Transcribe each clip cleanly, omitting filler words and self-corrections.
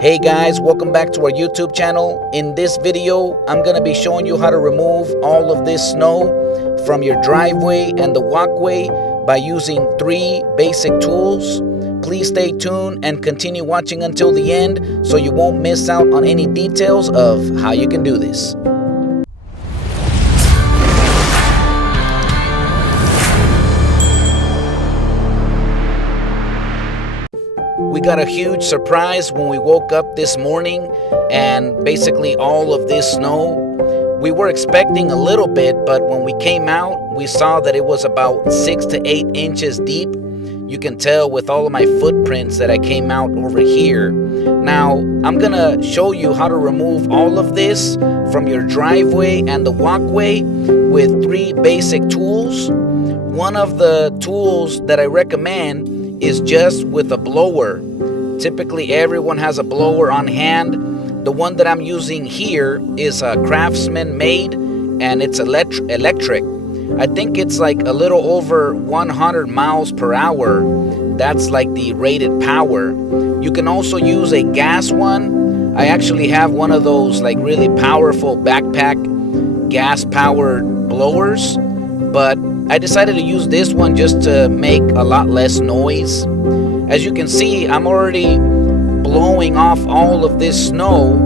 Hey guys, welcome back to our YouTube channel. In this video, I'm going to be showing you how to remove all of this snow from your driveway and the walkway by using 3 basic tools. Please stay tuned and continue watching until the end so you won't miss out on any details of how you can do this. We got a huge surprise when we woke up this morning, and basically all of this snow, we were expecting a little bit, but when we came out, we saw that it was about 6 to 8 inches deep. You can tell with all of my footprints that I came out over here. Now, I'm gonna show you how to remove all of this from your driveway and the walkway with 3 basic tools. One of the tools that I recommend is just with a blower. Typically everyone has a blower on hand. The one that I'm using here is a Craftsman made, and it's electric. I think it's like a little over 100 miles per hour. That's like the rated power. You can also use a gas one. I actually have one of those like really powerful backpack gas powered blowers, but I decided to use this one just to make a lot less noise. As you can see, I'm already blowing off all of this snow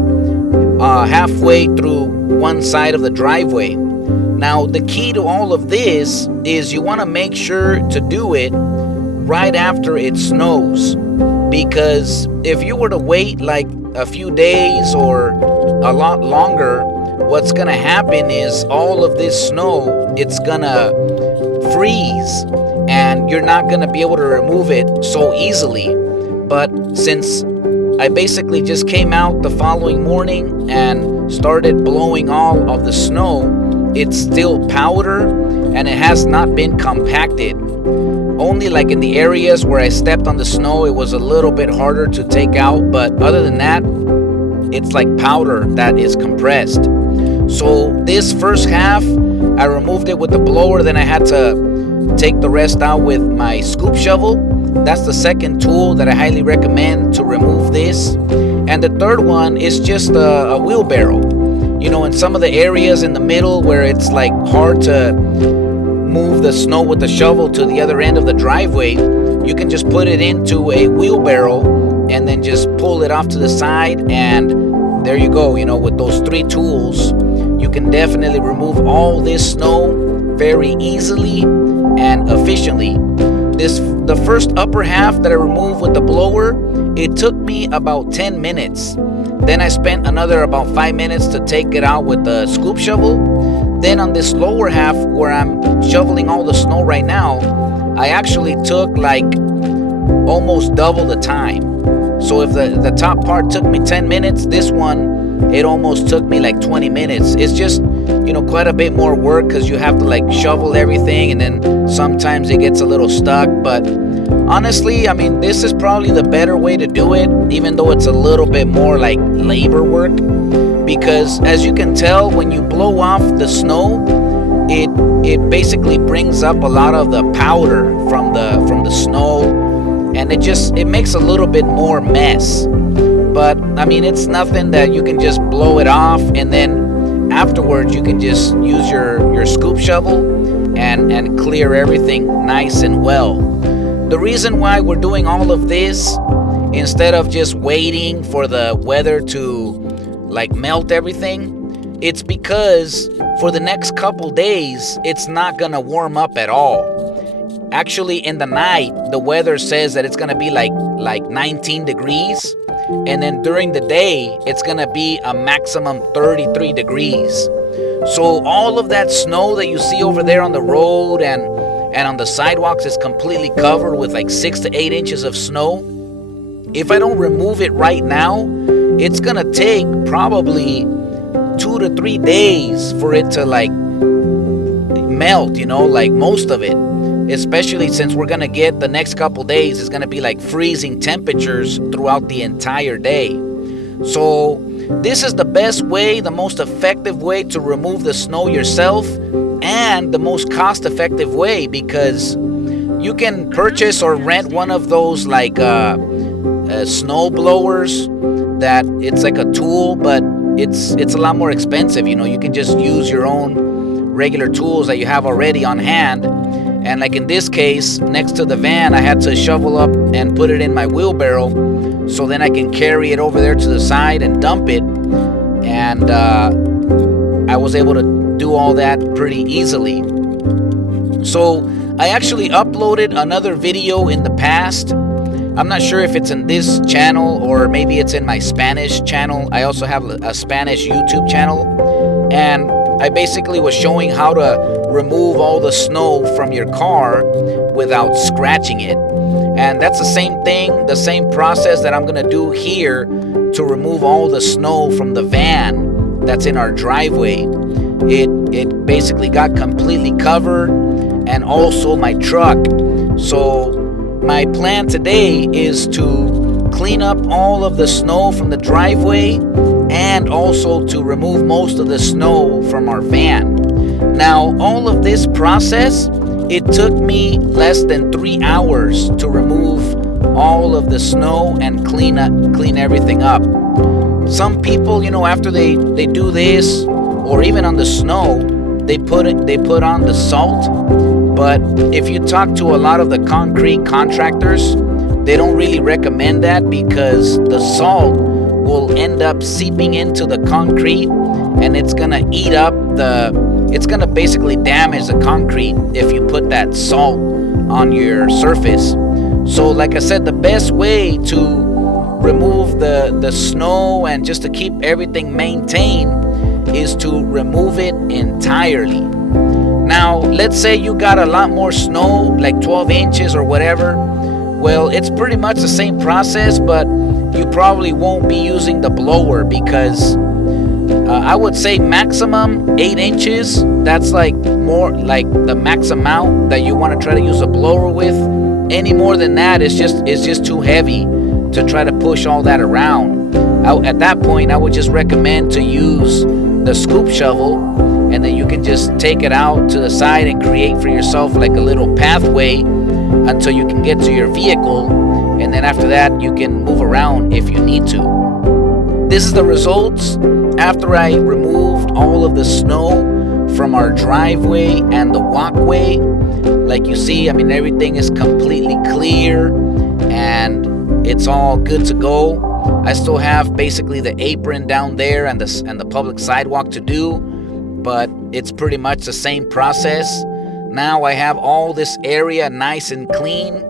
halfway through one side of the driveway. Now, the key to all of this is you want to make sure to do it right after it snows, because if you were to wait like a few days or a lot longer, what's gonna happen is all of this snow, it's gonna freeze and you're not gonna be able to remove it so easily. But since I basically just came out the following morning and started blowing all of the snow, it's still powder and it has not been compacted. Only like in the areas where I stepped on the snow, it was a little bit harder to take out, but other than that, it's like powder that is compressed. So this first half, I removed it with the blower, then I had to take the rest out with my scoop shovel. That's the second tool that I highly recommend to remove this. And the third one is just a wheelbarrow. You know, in some of the areas in the middle where it's like hard to move the snow with the shovel to the other end of the driveway, you can just put it into a wheelbarrow and then just pull it off to the side, and there you go. You know, with those 3 tools, you can definitely remove all this snow very easily and efficiently. The first upper half that I removed with the blower, it took me about 10 minutes. Then I spent another about 5 minutes to take it out with the scoop shovel. Then on this lower half where I'm shoveling all the snow right now, I actually took like almost double the time. So if the top part took me 10 minutes, this one, it almost took me like 20 minutes. It's just, you know, quite a bit more work because you have to like shovel everything, and then sometimes it gets a little stuck. But honestly, I mean, this is probably the better way to do it, even though it's a little bit more like labor work. Because as you can tell, when you blow off the snow, it basically brings up a lot of the powder from the snow, and it makes a little bit more mess. But I mean, it's nothing that you can just blow it off and then afterwards you can just use your scoop shovel and clear everything nice and well. The reason why we're doing all of this instead of just waiting for the weather to like melt everything, it's because for the next couple days it's not gonna warm up at all. Actually, in the night, the weather says that it's gonna be like 19 degrees, and then during the day it's gonna be a maximum 33 degrees. So all of that snow that you see over there on the road and on the sidewalks is completely covered with like 6 to 8 inches of snow. If I don't remove it right now, it's gonna take probably 2 to 3 days for it to like melt, you know, like most of it. Especially since we're gonna get the next couple days, it's gonna be like freezing temperatures throughout the entire day. So this is the best way, the most effective way to remove the snow yourself, and the most cost-effective way, because you can purchase or rent one of those like snow blowers that it's like a tool, but it's a lot more expensive. You can just use your own regular tools that you have already on hand. And like in this case, next to the van, I had to shovel up and put it in my wheelbarrow, so then I can carry it over there to the side and dump it. And I was able to do all that pretty easily. So I actually uploaded another video in the past. I'm not sure if it's in this channel or maybe it's in my Spanish channel. I also have a Spanish YouTube channel. And I basically was showing how to remove all the snow from your car without scratching it. And that's the same thing, the same process that I'm gonna do here to remove all the snow from the van that's in our driveway. It basically got completely covered, and also my truck. So my plan today is to clean up all of the snow from the driveway and also to remove most of the snow from our van. Now, all of this process, it took me less than 3 hours to remove all of the snow and clean everything up. Some people, after they do this, or even on the snow, they put on the salt. But if you talk to a lot of the concrete contractors, they don't really recommend that, because the salt will end up seeping into the concrete, and it's gonna eat up it's gonna basically damage the concrete if you put that salt on your surface. So like I said, the best way to remove the snow and just to keep everything maintained is to remove it entirely. Now, let's say you got a lot more snow, like 12 inches or whatever. Well, it's pretty much the same process, but you probably won't be using the blower, because I would say maximum 8 inches. That's like more like the max amount that you want to try to use a blower with. Any more than that is just too heavy to try to push all that around. At that point, I would just recommend to use the scoop shovel, and then you can just take it out to the side and create for yourself like a little pathway until you can get to your vehicle, and then after that you can move around if you need to. This is the results after I removed all of the snow from our driveway and the walkway. Like you see, everything is completely clear and it's all good to go. I still have basically the apron down there and the public sidewalk to do, but it's pretty much the same process. Now I have all this area nice and clean.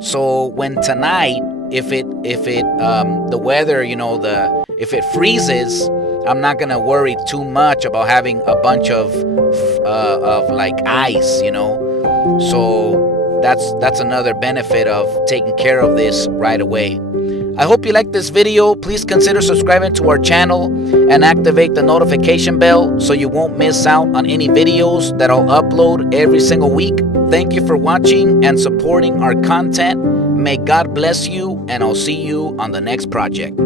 So when tonight, if the weather, if it freezes, I'm not gonna worry too much about having a bunch of like ice, So that's another benefit of taking care of this right away. I hope you liked this video. Please consider subscribing to our channel and activate the notification bell so you won't miss out on any videos that I'll upload every single week. Thank you for watching and supporting our content. May God bless you, and I'll see you on the next project.